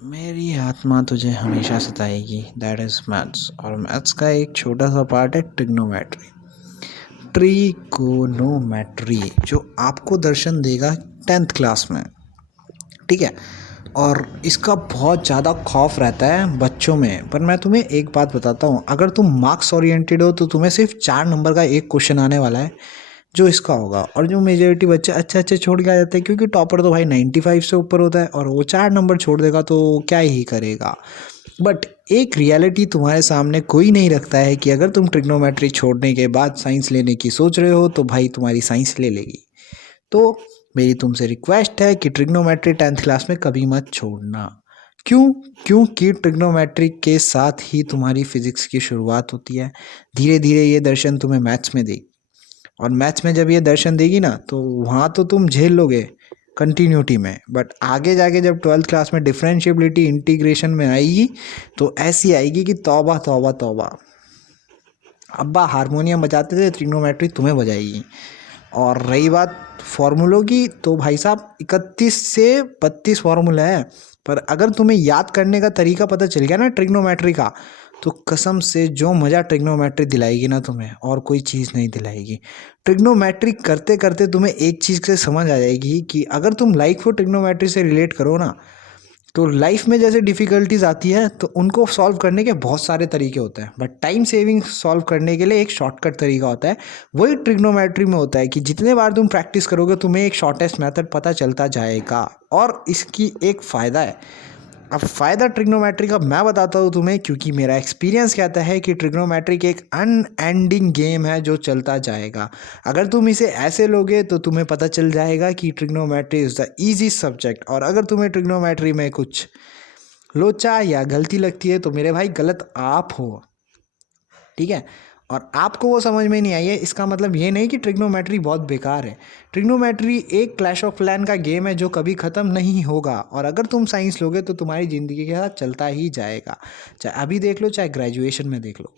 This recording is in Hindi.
मेरी आत्मा तुझे हमेशा सताएगी, दैट इज़ मैथ्स। और मैथ्स का एक छोटा सा पार्ट है ट्रिग्नोमेट्री। ट्रिगोनोमेट्री जो आपको दर्शन देगा 10th क्लास में, ठीक है। और इसका बहुत ज़्यादा खौफ रहता है बच्चों में। पर मैं तुम्हें एक बात बताता हूँ, अगर तुम मार्क्स ओरिएंटेड हो तो तुम्हें सिर्फ 4 नंबर का एक क्वेश्चन आने वाला है जो इसका होगा। और जो मेजॉरिटी बच्चे अच्छे अच्छे छोड़ के आ जाते हैं, क्योंकि टॉपर तो भाई 95 से ऊपर होता है, और वो 4 नंबर छोड़ देगा तो क्या ही करेगा। बट एक रियलिटी तुम्हारे सामने कोई नहीं रखता है कि अगर तुम ट्रिग्नोमेट्री छोड़ने के बाद साइंस लेने की सोच रहे हो तो भाई तुम्हारी साइंस ले लेगी। तो मेरी तुमसे रिक्वेस्ट है कि ट्रिग्नोमेट्री 10th क्लास में कभी मत छोड़ना। क्यों? क्योंकि ट्रिग्नोमेट्री के साथ ही तुम्हारी फिजिक्स की शुरुआत होती है। धीरे धीरे ये दर्शन तुम्हें मैथ्स में देगी, और मैथ्स में जब ये दर्शन देगी ना तो वहाँ तो तुम झेल लोगे कंटिन्यूटी में। बट आगे जाके जब 12th क्लास में डिफरेंशिएबिलिटी इंटीग्रेशन में आएगी तो ऐसी आएगी कि तौबा तौबा तौबा। अब्बा हारमोनियम बजाते थे, ट्रिग्नोमेट्री तुम्हें बजाएगी। और रही बात फार्मूलों की, तो भाई साहब 31 से 32 फार्मूला है। पर अगर तुम्हें याद करने का तरीका पता चल गया ना ट्रिग्नोमेट्री का, तो कसम से जो मज़ा ट्रिग्नोमेट्री दिलाएगी ना तुम्हें, और कोई चीज़ नहीं दिलाएगी। ट्रिग्नोमेट्री करते करते तुम्हें एक चीज़ से समझ आ जाएगी कि अगर तुम लाइफ को ट्रिग्नोमेट्री से रिलेट करो ना, तो लाइफ में जैसे डिफ़िकल्टीज आती है तो उनको सॉल्व करने के बहुत सारे तरीके होते हैं, बट टाइम सेविंग सॉल्व करने के लिए एक शॉर्टकट तरीका होता है। वही ट्रिग्नोमेट्री में होता है कि जितने बार तुम प्रैक्टिस करोगे तुम्हें एक शॉर्टेस्ट मेथड पता चलता जाएगा। और इसकी एक फ़ायदा है। अब फ़ायदा ट्रिग्नोमेट्री का मैं बताता हूँ तुम्हें, क्योंकि मेरा एक्सपीरियंस कहता है कि ट्रिग्नोमेट्री की एक अनएंडिंग गेम है जो चलता जाएगा। अगर तुम इसे ऐसे लोगे तो तुम्हें पता चल जाएगा कि trigonometry is the easy subject. और अगर तुम्हें ट्रिग्नोमेट्री में कुछ लोचा या गलती लगती है तो मेरे भाई गलत आप हो, ठीक है। और आपको वो समझ में नहीं आई है, इसका मतलब ये नहीं कि ट्रिग्नोमेट्री बहुत बेकार है। ट्रिग्नोमेट्री एक क्लैश ऑफ क्लैन का गेम है जो कभी ख़त्म नहीं होगा, और अगर तुम साइंस लोगे तो तुम्हारी ज़िंदगी के साथ चलता ही जाएगा, चाहे अभी देख लो चाहे ग्रेजुएशन में देख लो।